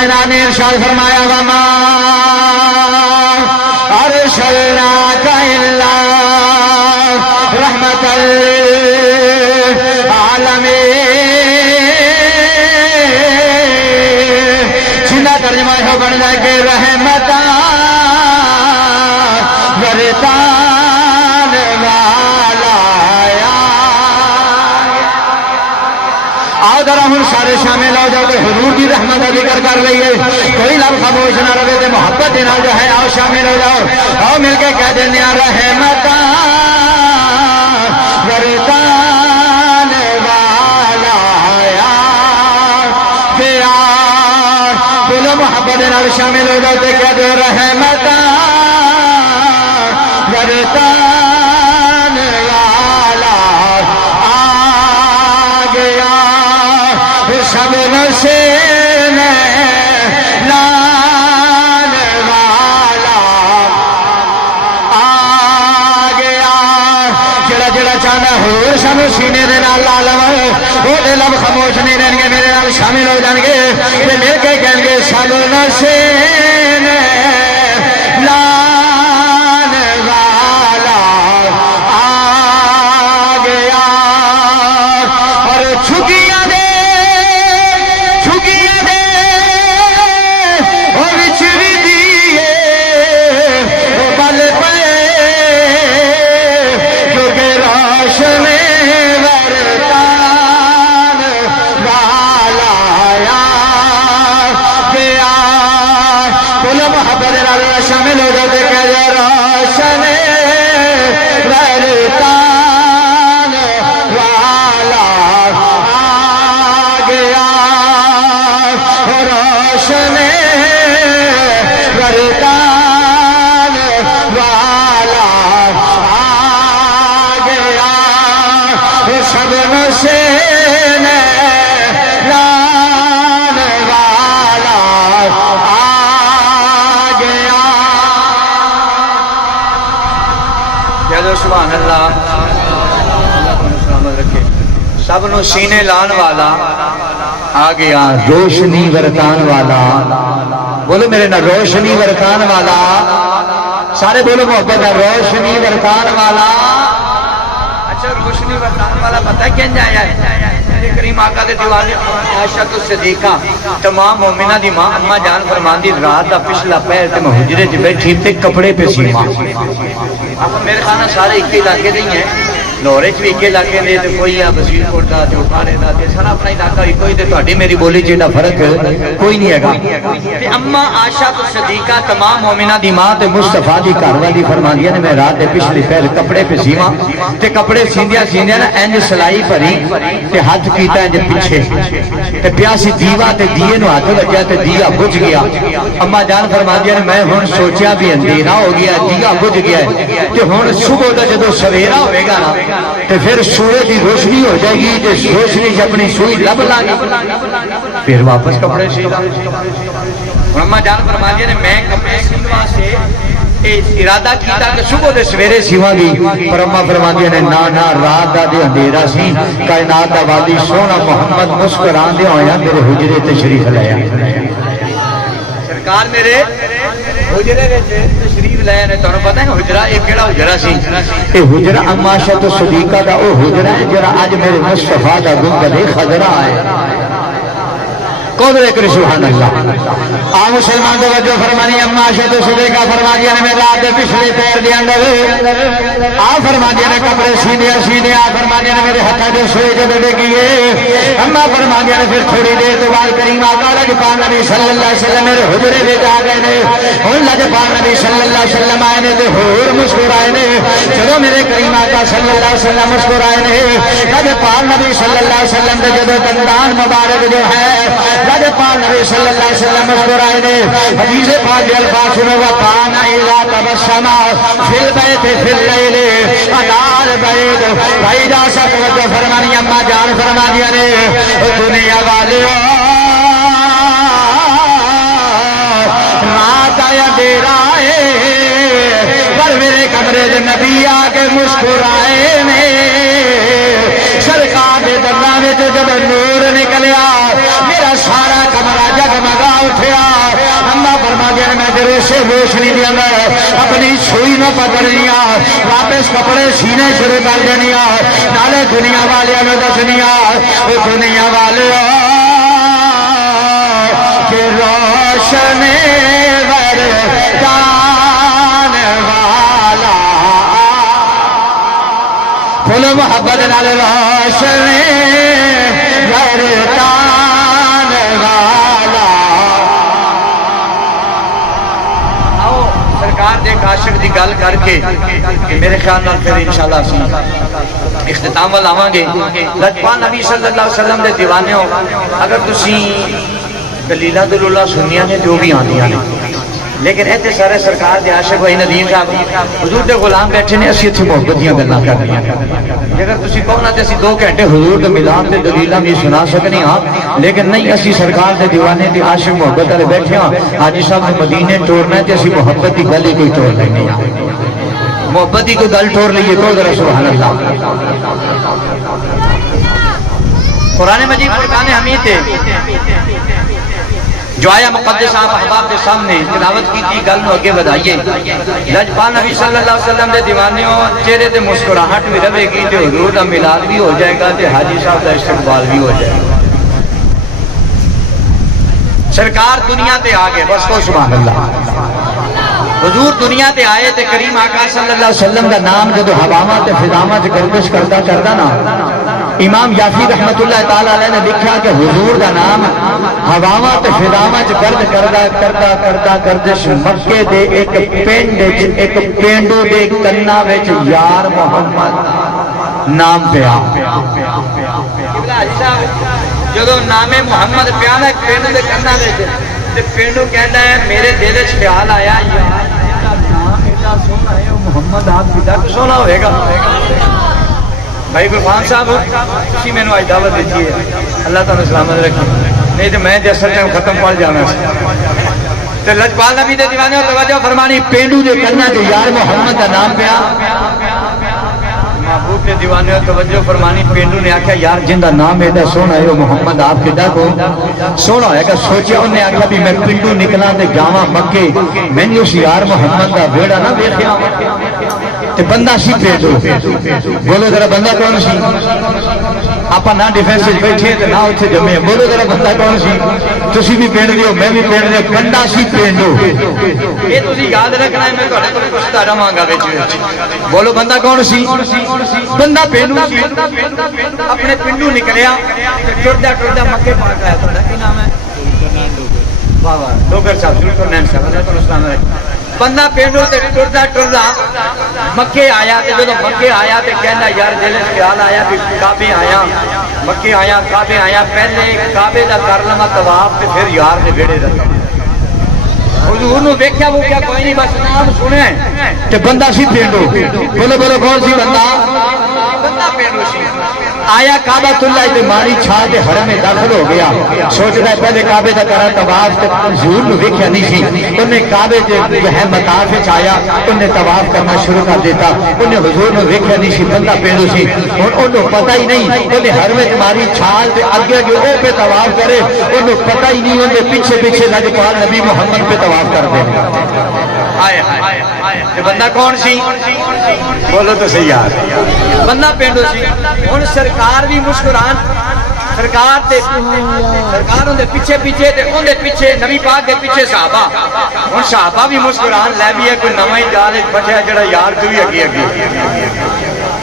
کائنات نے ارشاد فرمایا وما ارسلناک الا رحمۃ للعالمین سیدھا ترجمہ ہو بن جائے کہ رحمت برتان والا آؤ ذرا ہوں سارے شامل ہو جاؤ کہ حضور کی رحمت کا ذکر کر رہی ہے کوئی لفظ خاموش نہ رہے تو محبت دینا جو ہے آؤ شامل ہو جاؤ آؤ مل کے کہہ دیں رحمت برتان والا پیار بولو محبت دینا شامل ہو جاؤ تو کہہ دو رحمت برتان والا آ گیا سب نشین لال والا آ گیا جڑا جڑا چاہتا ہو سب سینے دے نال لا لو وہ لب خاموش نہیں رہن گے میرے نال شامل ہو جان گے مل کے کہیں گے سب نشین لال والا آ گیا اور چھکیاں دے اور چڑی دیے وہ بل پے کیونکہ روشن ورتان والا آیا گیا بولو محبت والا شامل ہو جاتے کہ روشن ورتان والا آ گیا روشن ورتان والا آ گیا سب نشین لال والا آ گیا جدو سبحان اللہ سلامت رکھے سب نو سینے لان والا آ گیا روشنی ورتان والا بولو میرے نا روشنی ورتان والا سارے بولو محبت ہے روشنی ورتان والا اچھا روشنی ورتان والا پتہ ہے کیا آیا ہے کریم آقا دے دیوانے عائشہ صدیقہ تمام مومنہ دی ماں اما جان فرمان دی رات دا پچھلا پیر تے میں حجرے چ بیٹھی تے کپڑے پہ سی ماں آپ میرے خانہ سارے ایک علاقے نہیں ہیں لورے چ بھی ایک علاقے دے تے کوئی ہے بصیر کوٹ دا جو کھانے دا تے سارا اپنا علاقہ ہی کوئی تے تہاڈی میری بولی چ فرق کوئی نہیں ہے گا تے اما عائشہ صدیقہ تمام مومنہ دی ماں تے مصطفیٰ دی گھر والی فرماندیاں نے میں رات دے پچھلے پیر کپڑے پہ سیواں تے کپڑے سیندیاں سیندیاں نا انج سلائی بھری تے ہاتھ کیتا انج پیچھے تے پیاسی دیوا تے دیے نو ہاتھ لگیا تے دیا بجھ گیا اما جان فرماندیاں نے میں ہن سوچیا بھی اندھیرا ہو گیا دیا بجھ گیا تے ہن صبح دا جدوں سویرا ہوے گا نا تے پھر سورج دی روشنی ہو جائے گی تے روشنی سے اپنی سوئی لب لاگی پھر واپس کپڑے سیدھا اما جان فرماندیاں نے میں کپڑے سینے واسطے ارادہ کیتا کہ صبح دے سویرے سیواں گی پر اما فرماندیاں نے نا رات دا دے اندھیرا سی کائنات دا والی سونا محمد مسکران دے ہویا میرے حجرے تشریف لایا سرکار میرے حجرے وچ تشریف لائے نے تانوں پتہ ہے حجرہ ایک کیڑا حجرہ سی اے حجرہ اما عائشہ صدیقہ دا او حجرہ ہے جڑا اج میرے مصطفیٰ دا گنبد خضرا ہے قدر کرے سبحان اللہ آ مسلمان تو وجہ فرمانی اما عائشہ صدیقہ فرمایا نے میں رات دے پچھلے پیر دے اندر آ فرمایا نے کپڑے سینے آ فرمایا نے میرے ہتھاں دے سوئے جو لگی ہے اما فرمایا نے پھر تھوڑی دیر تو بعد کریم آقا لجپال نبی صلی اللہ علیہ وسلم میرے حجرے وچ آ گئے نے ہن لجپال نبی صلی اللہ علیہ وسلم آئے نے تے ہور مسکرائے نے جدوں میرے کریم آقا صلی اللہ علیہ وسلم مسکرائے نے لجپال نبی صلی اللہ علیہ وسلم دے جدوں دندان مبارک جو ہے لجپال نبی صلی اللہ علیہ وسلم مسکرائے نے حدیث پاک کے الفاظ سنو وکان اذا تبسم فی البیت فی اللیل انار بعید بھائی جا سب وجہ فرمانی اما جان فرمانیاں نے دنیا والیوں رات آیا اندھیرا ہے پر میرے کمرے دے نبی آ کے مسکرائے نے سرکار دے دنداں وچ جب نور نکلیا میرا سارا کمرہ جگمگا اٹھیا اسے روشنی دے اندر اپنی سوئی نہ پکڑنیا واپس کپڑے سینے شروع کر دینیا نالے دنیا والے نو دسنیا او دنیا والے کہ روشن وردان والا فل محبت نال روشن وردان والا سرکار دے عاشق دی گل کر کے میرے خیال نال پھر انشاءاللہ اسی اختتام ول آواں گے لجپال نبی صلی اللہ علیہ وسلم دے دیوانے ہو اگر تسی دلیلاں دلولا سنیاں نے جو بھی آندیاں نے لیکن ایتھے سارے سرکار دے عاشق بھائی ندیم صاحب حضور دے غلام بیٹھے نے اسی اتھے محبت دیاں گلاں کر رہی ہیں اگر تسی کہو نا تے اسی 2 گھنٹے حضور دے میلاد تے دلیلاں بھی سنا سکنے ہاں لیکن نہیں اسی سرکار دے دیوانے دے عاشق محبت والے بیٹھے ہاں حاجی صاحب نے مدینے ٹورنا ہے تے اسی محبت دی گل ہی کوئی توڑ لینی ہے محبت دی کوئی گل ٹور لئیے کو ذرا سبحان اللہ قرآن مجید فرقان حمید ہے جو آیا مقدس آپ احباب کے سامنے تلاوت کی تھی گل نو اگے بدائیے لجپال نبی صلی اللہ علیہ وسلم دے دیوانے ہو چہرے تے مسکراہٹ بھی رہے گی تے حضور دا میلاد بھی ہو جائے گا تے حاجی صاحب دا استقبال بھی ہو جائے گا سرکار دنیا تے آگے بس کو سبحان اللہ حضور دنیا تے آئے تے کریم آقا صلی اللہ علیہ وسلم دا نام جدو ہواواں تے فضاواں چ گردش کردا نا امام یافی رحمت اللہ تعالی علیہ نے لکھا کہ حضور دا نام ہواواں تے فضاواں چ گرد کردا گردش مکے دے ایک پنڈ ایک پینڈو دے کناں وچ یار محمد نام پیا جدو نام محمد پیا نا ایک پینڈو دے کناں وچ تے پینڈو کہندا ہے میرے دل وچ خیال آیا یار ایڈا سونا ہے محمد آپ کیڈا سونا ہوئے گا بھائی غفران صاحب اسی میں نے آج دعوت دیتی ہے اللہ تعالیٰ سلامت رکھیں نہیں تو میں جیسا ٹائم ختم پڑ جانا تو لجپال نبی دے دیوانے اور توجہ فرمانی پینڈو دے کرنا جو یار محمد کا نام پیا محبوب کے دیوانے اور توجہ فرمانی پینڈو نے آکھا یار جن دا نام ایڈا سونا ہے وہ محمد آپ کے کو سونا ہے کہ سوچیا انہیں نے آکھا بھی میں پینڈو نکلا تے جاواں مکے میں نے اس یار محمد دا بیڑا نہ دیکھیا تے بندہ سی پینڈو بولو ذرا بندہ کون سی آپا نہ ڈیفینس بیٹھے تے نہ اتھے جمعے بولو ذرا بندہ کون سی تسی بھی پینڈ دیو میں بھی پینڈ دیو بندہ سی پینڈو یہ تسی یاد رکھنا ہے میں تو اڑے کو پوچھتا رہاں گا وچ بولو بندہ کون سی بندہ پینڈو سی اپنے پنڈو نکلیا ٹردا ٹردا مکے پہنچ گیا تہاڈا کی نام ہے واہ واہ ڈوگر صاحب ضرور نام صاحب اللہ تعالی السلام علیکم بندہ پینڈو تے ٹردا ٹردا مکے آیا تے جدوں مکے آیا تے کہندا یار دل وچ خیال آیا کہ کعبے آیا مکے آیا کعبے آیا پہلے کعبے دا کر لواں طواف تے پھر یار دے بیڑے دا حضور نو ویکھیا وہ کیا کوئی نہیں بس نام سنیا تے بندہ سی پینڈو بولو بولو کون سی بندہ پینڈو سی آیا کعبۃ اللہ تے ماری چھا دے حرم میں داخل ہو گیا سوچدا ہے پہلے کعبے دا کرا طواف تے حضور نو ویکھیا نہیں سی انہیں کعبے دے جو ہے مطاف وچ آیا انہیں طواف کرنا شروع کر دیتا انہیں حضور نو ویکھیا نہیں سی بندہ پینڈو سی ہن اونوں پتہ ہی نہیں انہیں حرم وچ ماری چھال تے اگے اگے او پہ طواف کرے اونوں پتہ ہی نہیں انہیں پیچھے پیچھے لجپال نبی محمد پہ طواف کر دے ہائے ہائے یہ بندہ کون سی بولو تو صحیح یار بندہ پینڈو سی ہن سرکار بھی مسکران سرکار دے پیچھے پیچھے تے اون دے پیچھے نبی پاک دے پیچھے صحابہ ہن صحابہ بھی مسکران لے بھی ہے کوئی نواں ہی جال وچ پھٹیا جڑا یار تو بھی اگے اگے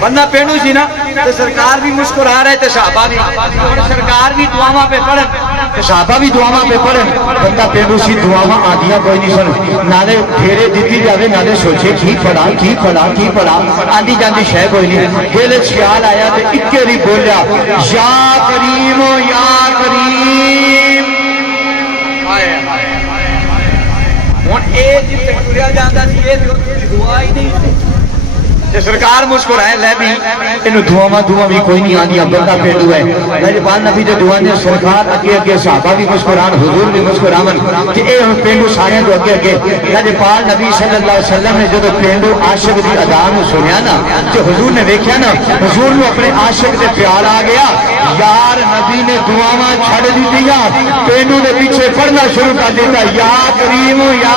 بندہ پینڈو سی نا تے سرکار بھی مسکرا رہے تے صحابہ بھی سرکار بھی دعاواں پہ پڑھن تے صحابہ بھی دعاواں پہ پڑھن بندہ پینڈو سی دعاواں آدیاں کوئی نہیں سن نالے پھیرے دتی جاوے نالے سوچے کی پڑھا آندی جاندی شے کوئی نہیں دل وچ خیال آیا تے اکے ری بولیا یا کریم یا کریم ہن اے جتے ٹریا جاندا سی اے دعا ہی نہیں سرکار مسکرائے لے بھی انہوں دعاواں بھی کوئی نہیں آنی بندہ پینڈو ہے لجپال نبی دے دعا نے سرکار اگے اگے صحابہ بھی مسکران حضور بھی مسکراون کہ اے پینڈو سارے تو اگے اگے لجپال نبی صلی اللہ علیہ وسلم نے جدو پینڈو عاشق دی ادا نو سنیا نا تے حضور نے ویکھیا نا حضور نو اپنے عاشق تے پیار آ گیا یار نبی نے دعاواں چھڑ دتیاں پینڈو دے پیچھے پڑھنا شروع کر دیتا یا کریم یا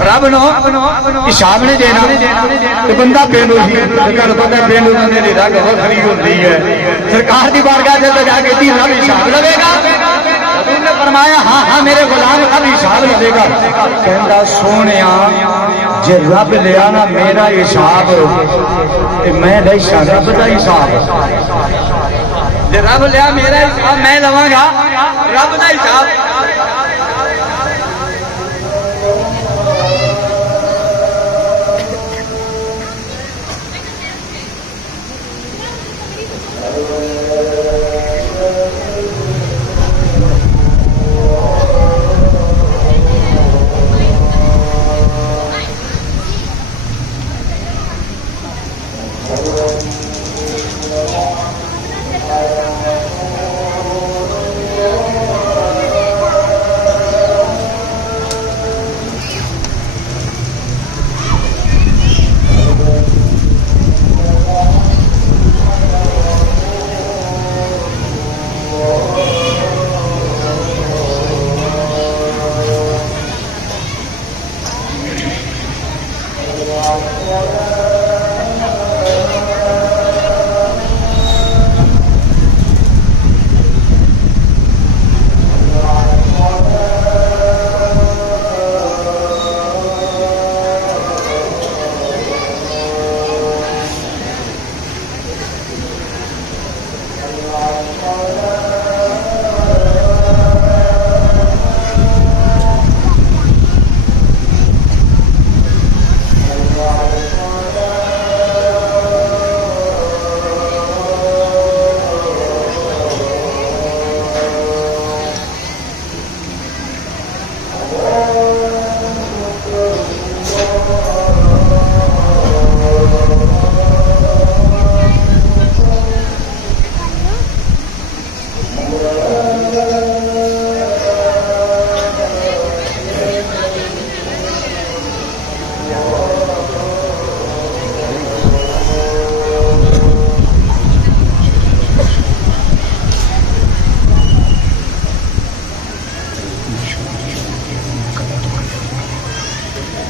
رب نو حساب نہیں دینا تے بندہ پینڈو ہی گل پتہ پینڈو بندے دی رگ وکھری ہوندی ہے سرکار دی بارگاہ تے جا کے تی رب حساب لوے گا حضور نے فرمایا ہاں ہاں میرے غلام رب حساب لوے گا کہندا سونیا جے رب لیا نا میرا حساب تے میں لیسا رب دا حساب جے رب لیا میرا حساب میں لواں گا رب دا حساب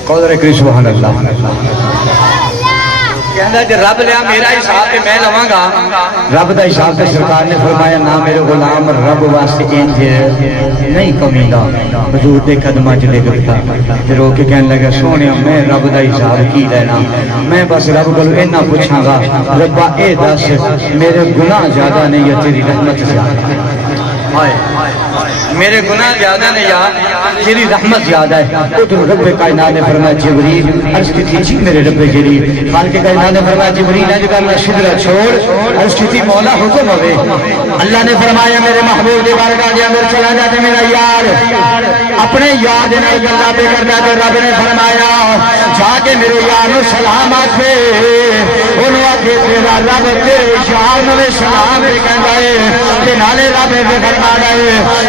قدر کری سبحان اللہ کہندا جے رب لیا میرا حساب تے میں لواں گا رب دا حساب تے سرکار نے فرمایا نہ میرے غلام رب واسطے انج نہیں کمیندا حضور دے قدماں وچ ڈگ پیا تے رو کے کہن لگا سونیا میں رب دا حساب کی لینا میں بس رب کول اینا پوچھاں گا ربا اے دس میرے گناہ زیادہ نہیں یا تیری رحمت زیادہ ہائے میرے گناہ زیادہ نے یا تیری رحمت زیادہ ہے ادھر رب کائنات نے فرمایا جبریل عرض کی تھی جی میرے رب جلیل خالق کائنات نے فرمایا جبریل اج کرنا شجرہ چھوڑ عرض کی تھی مولا حکم ہوے اللہ نے فرمایا میرے محبوب دی بارگاہ دے اندر چلا جا تے میرا یار اپنے یار دے نال گلاں پہ کردا تے رب نے فرمایا جا کے میرے یار نو سلام آکھے اونوں آکھے تیرا رب تیرے یار نو سلام کہندا ہے تے نالے رب نے فرمایا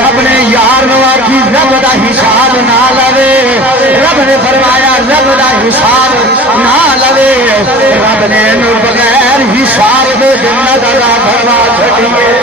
اپنے یار نو آکھی رب دا حساب نہ لوے رب نے فرمایا رب دا حساب نہ لوے رب نے بغیر حساب دے جنت دا فرما چھڈی